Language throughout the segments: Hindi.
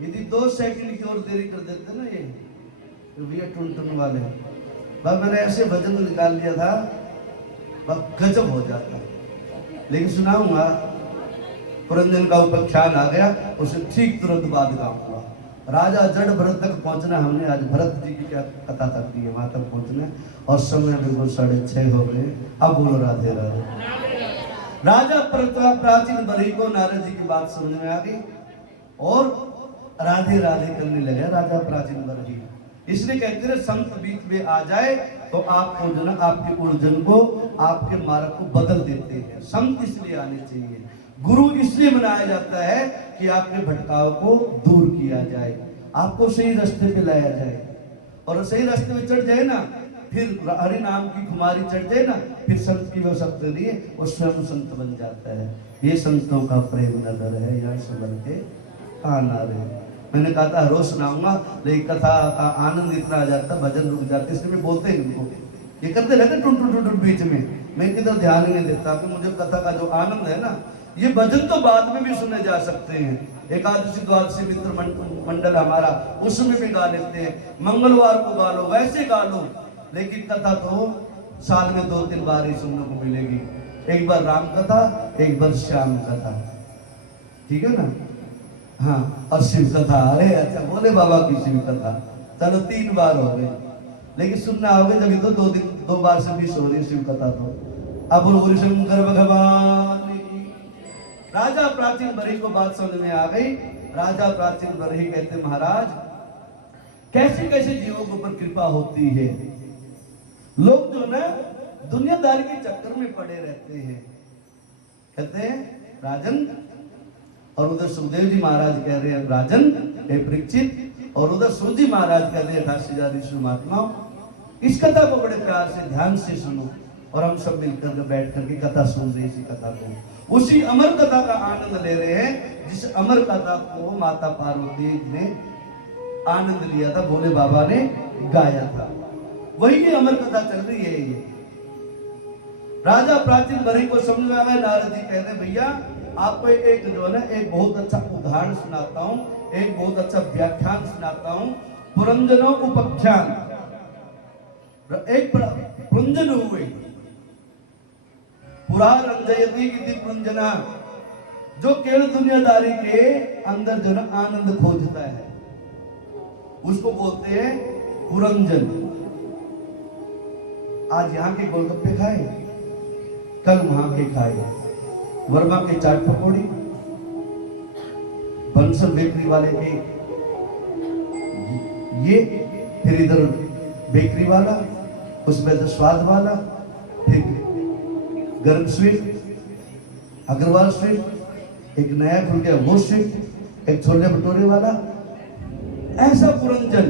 यदि 2 सेकंड की और देरी कर देते ना ये तो भैया टुन वाले बस मैंने ऐसे भजन निकाल लिया था बस गजब हो जाता। लेकिन सुनाऊंगा पुरंजन का उपाख्यान आ गया, उसे ठीक तुरंत बाद गाऊंगा। राजा जड़ भरत तक पहुंचना, हमने आज भरत जी की क्या कथा तक दी है वहां तक पहुंचने, और समय बिल्कुल 6:30 हो गए। अब बोलो राधे राधे। राजा प्राचीन बरही को नारद जी की बात समझ में आ गई और राधे राधे करने लगे राजा प्राचीन बरही। इसलिए कहते हैं संत बीच में आ जाए तो आपको जो ना आपके उलझन को, आपके मार्ग को बदल देते हैं। संत इसलिए आने चाहिए, गुरु इसलिए बनाया जाता है कि आपके भटकाव को दूर किया जाए, आपको सही रास्ते पे लाया जाए। और सही रास्ते पे चढ़ जाए ना, फिर हरि नाम की खुमारी चढ़ जाए ना, फिर संत की व्यवस्था लिए और स्वयं संत बन जाता है। ये संतों का प्रेम नगर है, यहाँ समझ के आना रे। मैंने कहा था रोज सुनाऊंगा, लेकिन कथा का आनंद इतना आ जाता, भजन रुक जाते, इसलिए मैं बोलते ही उनको ये करते रहते टुन टुन टुन बीच में, मैं किधर ध्यान ही नहीं देता कि मुझे कथा का जो आनंद है ना, ये भजन तो बाद में भी सुने जा सकते हैं। एकादशी द्वादशी मित्र मंडल हमारा, उसमें भी गा लेते हैं, मंगलवार को गा लो, वैसे गा लो, लेकिन कथा तो साल में 2-3 बार ही सुनने को मिलेगी। एक बार राम कथा, एक बार श्याम कथा, ठीक है ना। हाँ, और शिव कथा, अरे अच्छा बोले बाबा की शिव कथा, चलो 3 बार हो गए, लेकिन सुनना होगा जब तो 2 बार से 20 हो रही शिव कथा। तो अब बोल शंकर भगवान की। राजा प्राचीन बरही को बात समझ में आ गई। राजा प्राचीन बरही कहते महाराज कैसे कैसे जीवों के ऊपर कृपा होती है। लोग जो ना दुनियादारी के चक्कर में पड़े रहते हैं। कहते हैं राजन, और उधर सुखदेव जी महाराज कह रहे हैं राजन हे परीक्षित, और उधर सूजी महाराज कह रहे हैं महात्मा, इस कथा को बड़े प्यार से ध्यान से सुनो। और हम सब मिलकर बैठ करके कथा सुन रहे, इसी कथा को, उसी अमर कथा का आनंद ले रहे हैं जिस अमर कथा को माता पार्वती ने आनंद लिया था, भोले बाबा ने गाया था, वही की अमर कथा चल रही है। ये राजा प्राचीन बरही को समझ में आ गया। नारद जी कह रहे भैया आपको एक जो है ना एक बहुत अच्छा उदाहरण सुनाता हूं, एक बहुत अच्छा व्याख्यान सुनाता हूं। पुरंजनो उपाख्यान, एक पुरंजन हुए, पुरा रंजयती इति पुरंजना, जो केवल दुनियादारी के अंदर जो ना आनंद खोजता है उसको बोलते हैं पुरंजन। आज यहाँ के गोलगप्पे खाए, कल वहां के खाए, वर्मा के चाट पकौड़ी, बंसल बेकरी वाले के ये, फिर इधर बेकरी वाला, उसमें तो स्वाद वाला, फिर गर्म स्वीट, अग्रवाल स्वीट, एक नया खुल गया वो स्वीट, एक छोले भटूरे वाला, ऐसा पुरंजन।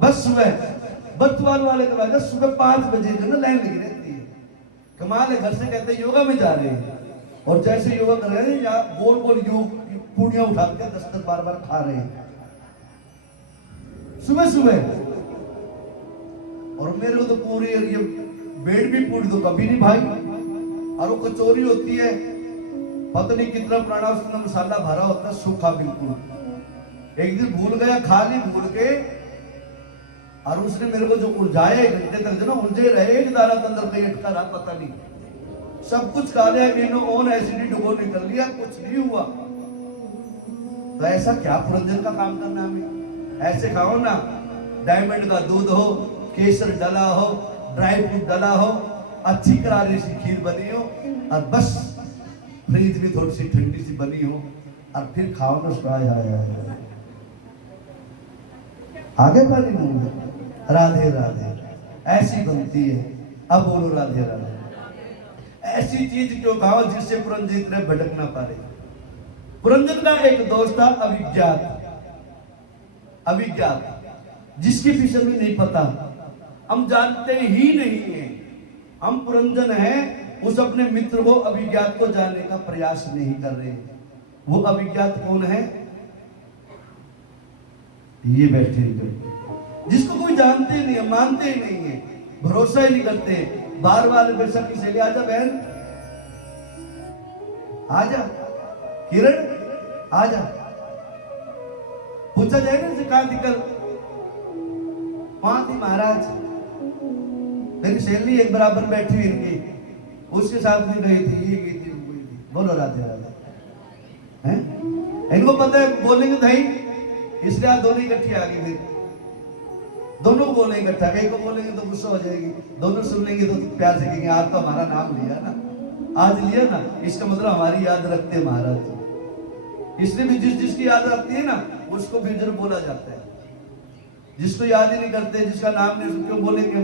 बस सुबह बर्तवाल वाले के बाद सुबह 5 बजे जो ना लाइन लगी रहती है। कमाल है, घर से कहते हैं योगा में जा रहे हैं, और जैसे योगा कर रहे हैं या गोल गोल पूड़ियां उठा के 10-10 बार खा रहे हैं सुबह सुबह। और मेरे को तो पूरी ये बेड भी पूरी तो कभी नहीं भाई, और वो कचौरी होती है, पता नहीं कितना पुराना उसमें मसाला भरा होता है, सूखा बिल्कुल। एक दिन भूल गया, खा ली भूल के, और उसने मेरे को जो उलझाया 1 घंटे तक जो ना उलझे रहे, एक दाना के अंदर कहीं अटका रहा पता नहीं, सब कुछ खा लिया, इनो ऑन एसिडिटी डुबो निकल लिया, कुछ नहीं हुआ। तो ऐसा क्या पुरंजन का काम करना हमें, ऐसे खाओ ना, डायमंड का दूध हो, केसर डला हो, ड्राई फ्रूट डला हो, अच्छी करारी सी खीर बनी हो, और बस फ्रिज में थोड़ी सी ठंडी सी बनी हो, और फिर खाओ ना स्वाद आया। आगे पानी मुंह में, राधे राधे ऐसी बनती है। अब बोलो राधे राधे। ऐसी चीज क्यों खाओ जिससे पुरंजित ने भटक ना पाए। पुरंजन का एक दोस्त था अभिज्ञात, अभिज्ञात जिसके पीछे में नहीं पता, हम जानते ही नहीं है, हम पुरंजन हैं, उस अपने मित्र को अभिज्ञात को जानने का प्रयास नहीं कर रहे। वो अभिज्ञात कौन है? ये बैठे हैं जिसको कोई जानते नहीं है, मानते ही नहीं है, भरोसा ही नहीं करते। बार बार पैसा किसे ले, आजा बहन, आजा किरण, आजा, पूछा जाए ना इसे कहाँ थी कल, वहां थी महाराज। मेरी सहेली एक बराबर बैठी हुई इनकी, उसके साथ भी गई थी, ये गई थी, वो गई थी। बोलो राधे राधे। हैं? इनको पता है बोलेंगे नहीं, इसलिए आज दोनों इकट्ठी आ गई। फिर दोनों को बोलेंगे इकट्ठा, एक को बोलेंगे तो गुस्सा हो जाएगी, दोनों सुन लेंगे तो प्यार से कहेंगे आज तो हमारा नाम लिया ना, आज लिया ना, इसका मतलब हमारी याद रखते हैं महाराज। इसलिए भी जिसकी याद रखती है ना उसको फिर जरूर बोला जाता है। जिसको याद ही नहीं करते, जिसका नाम नहीं, उसको क्यों बोलेंगे?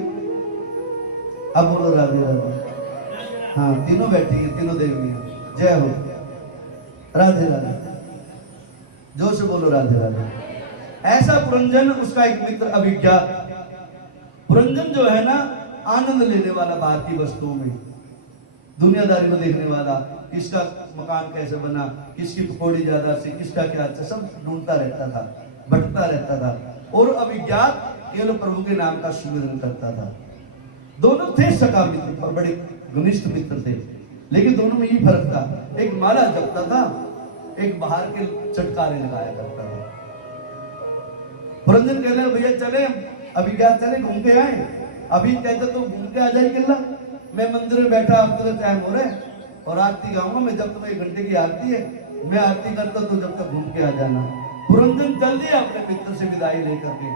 अब बोलो राधे राधे। हाँ, तीनों बैठी हैं, तीनों देवियां, जय हो राधे राधे। जोर से बोलो राधे राधे। ऐसा पुरंजन, उसका एक मित्र अभिज्ञा। पुरंजन जो है ना आनंद लेने वाला भारतीय वस्तुओं में, दुनियादारी को देखने वाला, किसका मकान कैसे बना, किसकी पकौड़ी ज्यादा सी, किसका क्या अच्छा, सब ढूंढता रहता था, भटकता रहता था। और अभिज्ञात केवल प्रभु के नाम का सुमिरन करता था। दोनों थे सका मित्र और बड़े घनिष्ठ मित्र थे, लेकिन दोनों में यही फर्क था, एक माला जपता था, एक बाहर के चटकारे लगाया करता था। पुरंजन कहने लगे भैया चले, अभिज्ञात चले घूम के आए। अभी कहते तो घूम के आ जाए किला, मैं मंदिर में बैठा, अब तो टाइम हो रहा है और आरती गाऊंगा मैं, जब तक 1 घंटे की आरती है मैं आरती करता तो जब तक घूम के आ जाना। पुरंजन चल दिया अपने मित्र से विदाई लेकर के।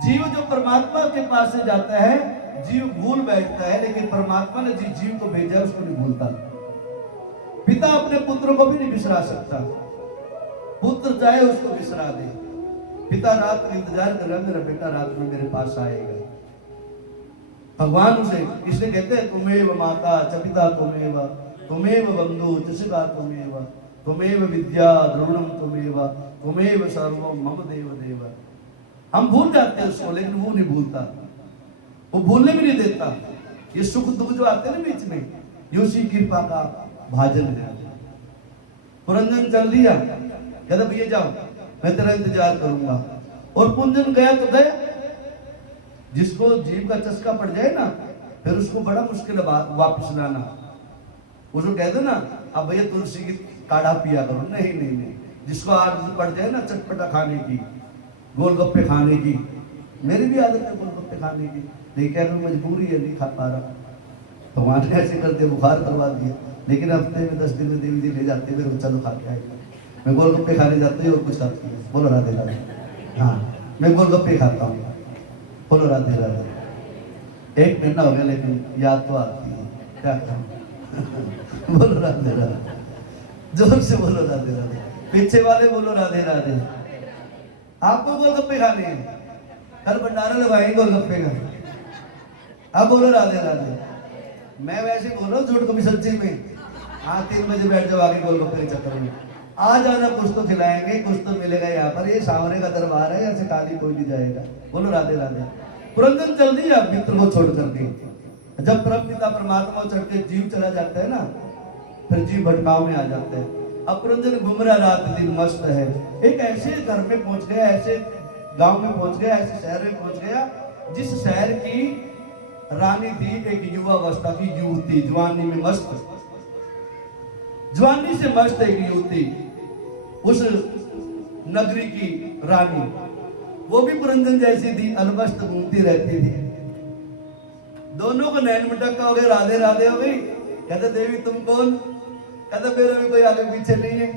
जीव जो परमात्मा के पास से जाता है, जीव भूल बैठता है, लेकिन परमात्मा ने जिस जीव को भेजा उसको नहीं भूलता। पिता अपने पुत्र को भी नहीं बिसरा सकता, पुत्र चाहे उसको बिसरा दे। पिता रात में इंतजार कर रहा है, मेरा बेटा रात में मेरे पास आएगा। भगवान उसे इसलिए कहते हैं तुमेव माता च पिता तुमेव, तुमेव बंधु च सखा तुमेव, तुमेव विद्या द्रोणम तुमेव, तुमेव सर्वम मम देव देव। हम भूल जाते हैं उसको, लेकिन वो नहीं भूलता, वो भूलने भी नहीं देता। ये सुख दुख जो आते हैं ना बीच में, ये उसी कृपा का भाजन है। पुरंजन चल दिया, कहता भैया जाओ मैं तेरा इंतजार करूंगा। और पुंजन गया तो गया। जिसको जीव का चस्का पड़ जाए ना, फिर उसको बड़ा मुश्किल है वापस लाना। उसको कहते ना अब भैया तुलसी की काढ़ा पिया करो, नहीं नहीं नहीं। जिसको आदत पड़ जाए ना चटपटा खाने की, गोलगप्पे खाने की, मेरी भी आदत है गोलगप्पे खाने की, लेकिन मजबूरी है, नहीं खा पा रहा। भगवान ने ऐसे करते बुखार करवा दिया, लेकिन हफ्ते में 10 दिन में देवी जी ले जाते हैं, चलो खा के आएगा। मैं गोलगप्पे खाने जाता हूँ और कुछ खाती हूँ, बोलो राधे राधे। हाँ, मैं गोलगप्पे खाता हूँ, बोलो राधे राधे। 1 महीना हो गया लेकिन याद तो आती है, क्या करूं। बोलो राधे राधे, जोर से बोलो राधे राधे। पीछे वाले बोलो राधे राधे। आपको गोलगप्पे खाने हैं, कल भंडारा लगाएंगे गोलगप्पे का। अब बोलो राधे राधे। मैं वैसे बोल रहा हूँ झूठ कभी सच्ची में। हाँ, 3 बजे बैठ जाओ आगे गोलगप्पे के चक्कर में, आ जाना, कुछ तो खिलाएंगे, कुछ तो मिलेगा यहाँ पर। ये सामने का दरबार है, ऐसे खाली कोई नहीं जाएगा। बोलो राधे राधे। पुरंजन चल दिया मित्र को छोड़ करके। जब परम पिता परमात्मा चढ़ के जीव चला जाता है ना, फिर जीव भटकाव में आ जाता है। अब पुरंजन घूम रहा रात दिन मस्त है, एक ऐसे घर में पहुंच गया, ऐसे गांव में पहुंच गया, ऐसे शहर में पहुंच गया जिस शहर की रानी थी एक युवा अवस्था की युवती, जवानी में मस्त, जवानी से मस्त एक युवती, उस नगरी की रानी। वो भी पुरंजन जैसी थी, अलमस्त घूमती रहती थी। दोनों को नैन मटक्का हो गए, राधे राधे हो गई। कहते देवी तुम कौन? कहते मेरा भी कोई आगे पीछे नहीं है,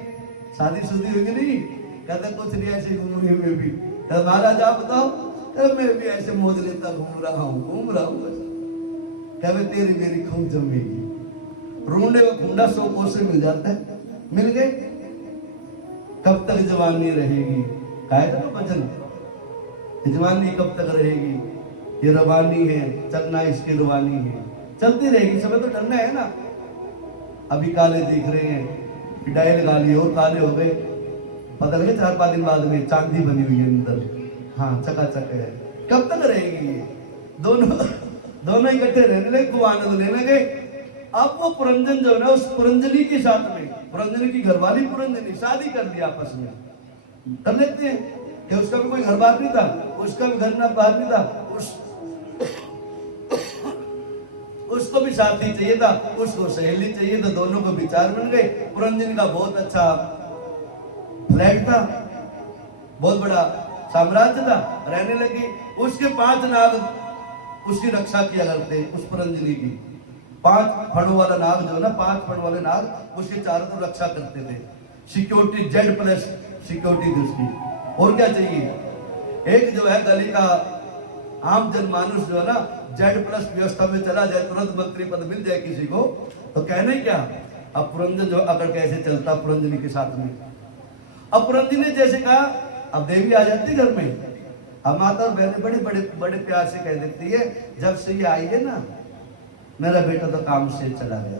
शादी शुदी होगी नहीं। कहते कुछ नहीं, ऐसे घूम रही हूँ मैं भी। कहते महाराज आप बताओ? कहते मैं भी ऐसे मौज लेता घूम रहा हूँ। कहते तेरी मेरी खूब जमेगी, रूंडे को खूंडा 100 कोस से मिल जाता है, मिल गए। कब तक जवानी रहेगी? कहा था ना भजन, जवानी कब तक रहेगी? ये रवानी है, चलना इसकी रवानी है, चलती रहेगी। समय तो डरना है ना। अभी काले दिख रहे हैं, डाई लगा लिए और काले हो गए, पता लगे 4-5 दिन बाद में चांदी बनी हुई है अंदर। हाँ, चकाचक है। कब तक रहेगी ये? दोनों इकट्ठे रहने लगे, खूब आनंद लेने गए। अब वो पुरंजन जो है ना, उस पुरंजनी के साथ में, पुरंजनी की घरवाली पुरंजनी, शादी कर लिया आपस में। कर लेते हैं कि उसका भी कोई घर बार नहीं था, उसका भी घर ना बाहर नहीं था, उसको भी साथी चाहिए था, उसको सहेली चाहिए था। दोनों को विचार बन गए। पुरंजन का बहुत अच्छा फ्लैट था, बहुत बड़ा साम्राज्य था, रहने लगी। उसके 5 नाग उसकी रक्षा किया करते, उस पुरंजनी की। 5 फणों वाला नाग जो है ना, 5 फण वाले नाग उसके चारों तरफ रक्षा करते थे। सिक्योरिटी Z+ सिक्योरिटी थी उसकी। और क्या चाहिए? एक जो है गली का आम जनमानुष जो है ना, Z+ व्यवस्था में चला जाए, तुरंत मंत्री पद मिल जाए किसी को, तो कहने क्या, अब पुरंजन जो अगर कैसे चलता पुरंजनी के साथ में। अब पुरंजनी ने जैसे कहा, अब देवी आ जाती घर में। अब माता और बहनें बड़े बड़े बड़े प्यार से कह देती है, जब से ये आई है ना, मेरा बेटा तो काम से चला गया,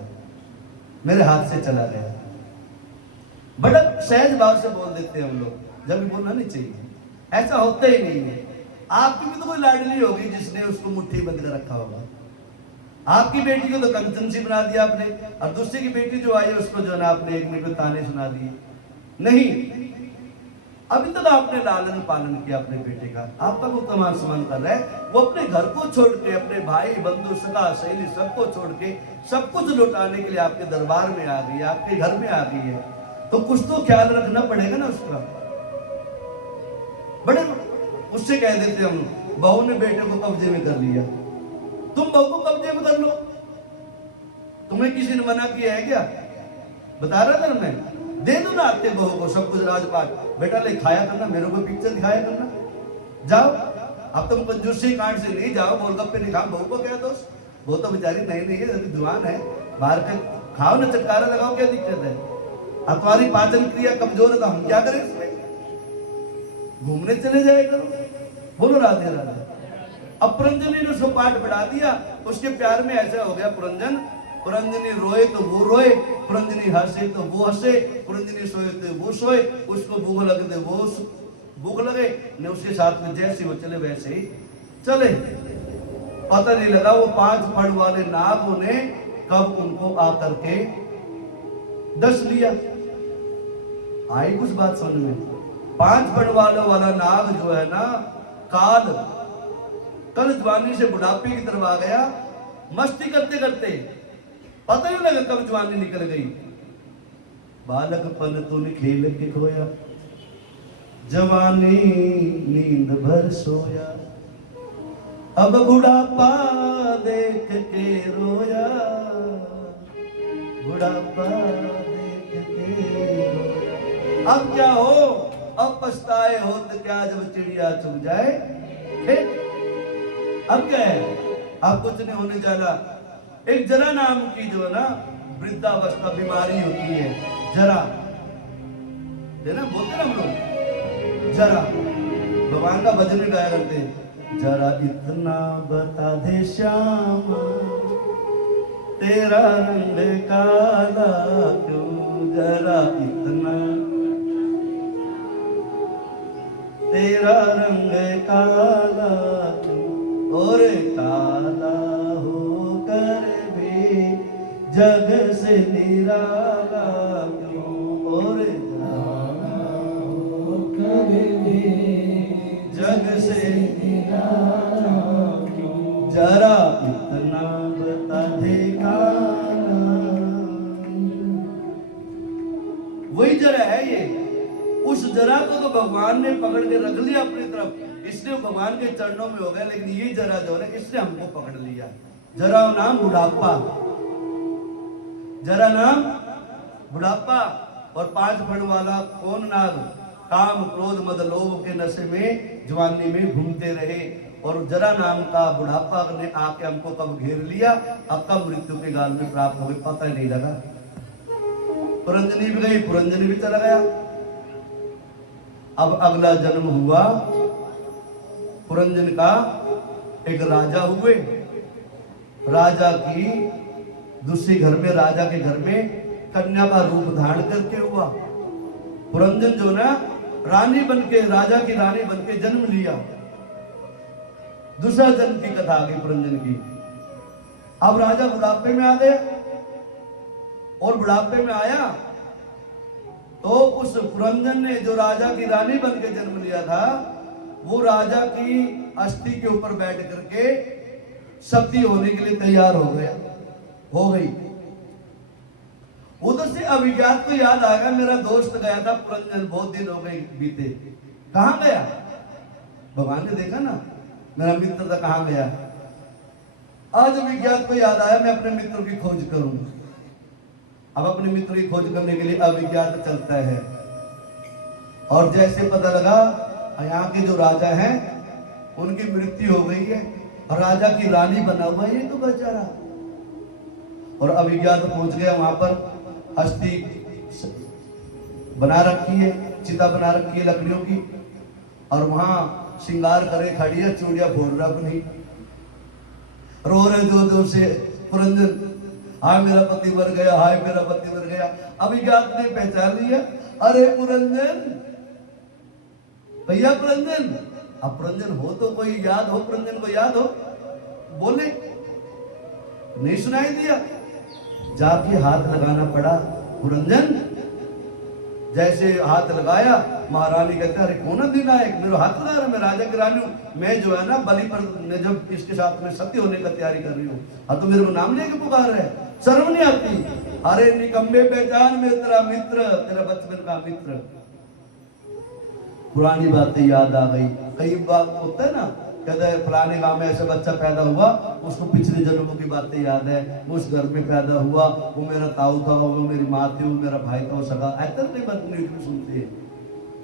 मेरे हाथ से चला गया। बड़ा सहज भाव से बोल देते हैं हम लोग, जब भी बोलना नहीं चाहिए, ऐसा होता ही नहीं है। आपकी भी तो कोई लाडली होगी जिसने उसको मुट्ठी बंद कर रखा होगा। आपकी बेटी को तो कंचन सी बना दिया आपने, और दूसरी की बेटी जो आई उसको जो है ना आपने 1 मिनट में ताने सुना दिए। नहीं, अभी तक आपने लालन पालन किया अपने बेटे का, आपका वो तमाम सम्मान कर रहा है। वो अपने घर को छोड़ के, अपने भाई बंधु सगा सहेली सबको छोड़ के, सब कुछ लौटाने के लिए आपके दरबार में आ गई है, आपके घर में आ गई है, तो कुछ तो ख्याल रखना पड़ेगा ना उसका। बड़े उससे कह देते हम, बहू ने बेटे को कब्जे में कर लिया, तुम बहू को कब्जे में कर लो, तुम्हें किसी ने मना किया है क्या? बता रहा था मैं, दे दो ना आते बहू को सब कुछ राजपाट, बेटा ले खाया करना, मेरे को पिक्चर दिखाया करना, जाओ। अब तुम कंजूसी कांड से नहीं जाओ, गोलगप्पे नहीं खाओ, बहू को क्या दोस्त, वो तो बेचारी नई नई है, अभी जवान है, बाहर के खाओ ना, चटकारा लगाओ, क्या दिक्कत है? अब तुम्हारी पाचन क्रिया कमजोर है तो हम क्या करें इसमें, घूमने चले जाए करो। बोलो राधे राधे। अब पुरंजनी ने उसको पाठ पढ़ा दिया, उसके प्यार में ऐसा हो गया पुरंजनी रोए तो वो रोए, पुरंजनी हंसे तो वो हंसे, पुरंजनी सोए तो वो सोए, उसको भूख लगे तो वो भूख लगे, ने उसके साथ में जैसे वो चले वैसे ही चले। पता नहीं लगा वो 5 फण वाले नागों ने कब उनको आकर के डस लिया। आई कुछ बात समझ में? 5 फण वाला नाग जो है ना, कल जवानी से बुढ़ापे की तरफ आ गया, मस्ती करते करते पता ही लगा कब जवानी निकल गई। बालकपन तूने खेल के खोया, जवानी नींद भर सोया, अब बुढ़ापा देख के रोया, बुढ़ापा देख के रोया। अब क्या हो, अब पछताए हो तो क्या, जब चिड़िया चुग जाए खेत। अब क्या है, अब कुछ नहीं होने जाना। एक जरा नाम की जो है ना वृद्धावस्था बीमारी होती है, जरा है ना, बोलते ना हम लोग जरा। भगवान का भजन भी गाया करते हैं, जरा इतना बता दे श्याम, तेरा रंग काला क्यों, जरा इतना तेरा रंग काला क्यों, और काला होकर भी जग से निराला क्यों, और काला होकर भी जग से निराला क्यों, जरा इतना बता दे काला। वही जरा है ये, उस जरा को तो भगवान ने पकड़ के रख लिया अपनी तरफ, इसलिए भगवान के चरणों में हो गया। लेकिन ये जरा जो है इसने हमको पकड़ लिया। जरा नाम बुढ़ापा, जरा नाम बुढ़ापा। और 5 फण वाला कौन नाग, काम क्रोध मद लोभ के नशे में जवानी में घूमते रहे, और जरा नाम का बुढ़ापा ने आके हमको कब घेर लिया, अब कब मृत्यु के गाल में प्राप्त हो गए पता ही नहीं लगा। पुरंजनी भी गई, पुरंजनी भी चला गया। अब अगला जन्म हुआ पुरंजन का, एक राजा हुए। राजा की दूसरे घर में, राजा के घर में कन्या का रूप धारण करके हुआ। पुरंजन जो ना रानी बनके, राजा की रानी बनके जन्म लिया। दूसरा जन्म की कथा आ गई पुरंजन की। अब राजा बुढ़ापे में आ गए, और बुढ़ापे में आया तो उस पुरंजन ने जो राजा की रानी बनके जन्म लिया था, वो राजा की अस्थि के ऊपर बैठ करके सती होने के लिए तैयार हो गई। उधर से अभिज्ञात को याद आ गया, मेरा दोस्त गया था पुरंजन, बहुत दिन हो गए बीते, कहाँ गया? भगवान ने देखा ना मेरा मित्र था कहाँ गया। आज अभिज्ञात को याद आया मैं अपने मित्र की खोज करूं। अब अपने मित्र की खोज करने के लिए अभिज्ञात चलता है और जैसे पता लगा यहाँ के जो राजा हैं उनकी मृत्यु हो गई है और राजा की रानी बना हुआ है ये तो बेचारा। और अभिज्ञात पहुंच गया वहां पर अस्थि बना रखी है, चिता बना रखी है लकड़ियों की और वहां श्रृंगार करे खड़ी है, चूड़ियां फोड़ रहा अपनी, रो रहे दो से पुरंजन, हाय मेरा पति मर गया, हाय मेरा पति मर गया। अभिज्ञात ने पहचान लिया, अरे पुरंजन, भैया पुरंजन। अब पुरंजन हो तो कोई याद हो, पुरंजन को याद हो, बोले नहीं सुनाई दिया, जाके हाथ लगाना पड़ा। पुरंजन जैसे हाथ लगाया महारानी कहते अरे कौन अधिनायक मेरा हाथ लगा रहा, मैं राजा की रानी हूँ, मैं जो है ना बलि पर मैं जब इसके साथ में सत्य होने का तैयारी कर रही हूँ, हाँ तो मेरे को नाम लेके पुकार रहे, शर्म नहीं आती? अरे निकम्बे पहचान में तेरा मित्र, तेरा बचपन का मित्र। पुरानी बातें याद आ गई। कई बात होता है ना, कहते हैं फलाने गांव में ऐसे बच्चा पैदा हुआ, उसको पिछले जन्मों की बातें याद है, उस घर में पैदा हुआ, वो मेरा ताऊ था, वो मेरी माँ थी, वो मेरा भाई था, वो सगा। ऐसा नहीं बात न्यूज में सुनते हैं।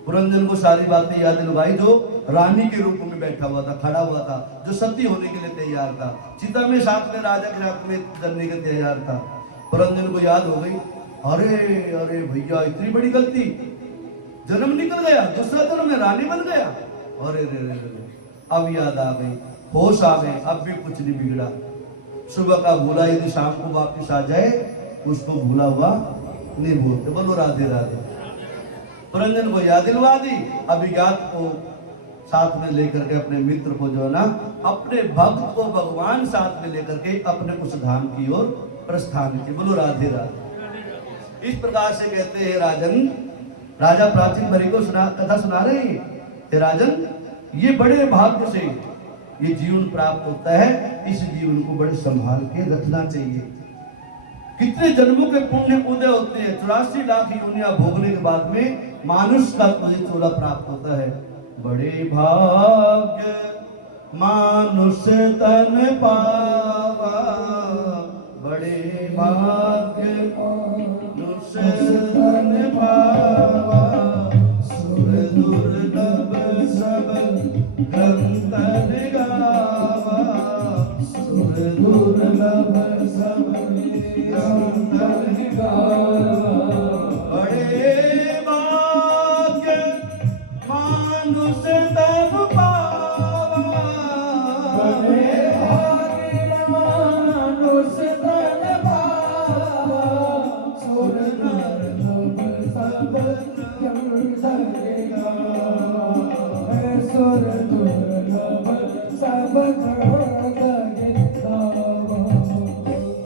पुरंजन को सारी बातें याद दिलवाई जो रानी के रूप में बैठा हुआ था, खड़ा हुआ था, जो सती होने के लिए तैयार था, चिता में साथ में राजा के साथ में करने के तैयार था। पुरंजन को याद हो गई, अरे अरे भैया इतनी बड़ी गलती, जन्म निकल गया, दूसरा जन्म में रानी बन गया। अरे रे रे रे, अब याद आ गई, होश आ गए, अब भी कुछ नहीं बिगड़ा। सुबह का भूला यदि शाम को वापिस आ जाए उसको भूला हुआ नहीं बोलते। बोलो राधे राधे। पुरंजन को याद दिलवा दी, अभिज्ञात को साथ में लेकर के अपने मित्र को जो है ना, अपने भक्त को भगवान साथ में लेकर के अपने उस धाम की ओर प्रस्थान किया। बोलो राधे राधे। इस प्रकार से कहते हैं राजन, राजा प्राचीन भरी को कथा सुना रहे हैं, राजन ये बड़े भाग्य से ये जीवन प्राप्त होता है, इस जीवन को बड़े संभाल के रखना चाहिए। कितने जन्मों के पुण्य उदय होते हैं, 84 लाख योनियां भोगने के बाद में मानुष का तुझे चोला प्राप्त होता है। बड़े भाग्य मानुष तन पावा, बड़े भाग्य मानुष तन पावा, सुर दुर्लभ सब ग्रंथ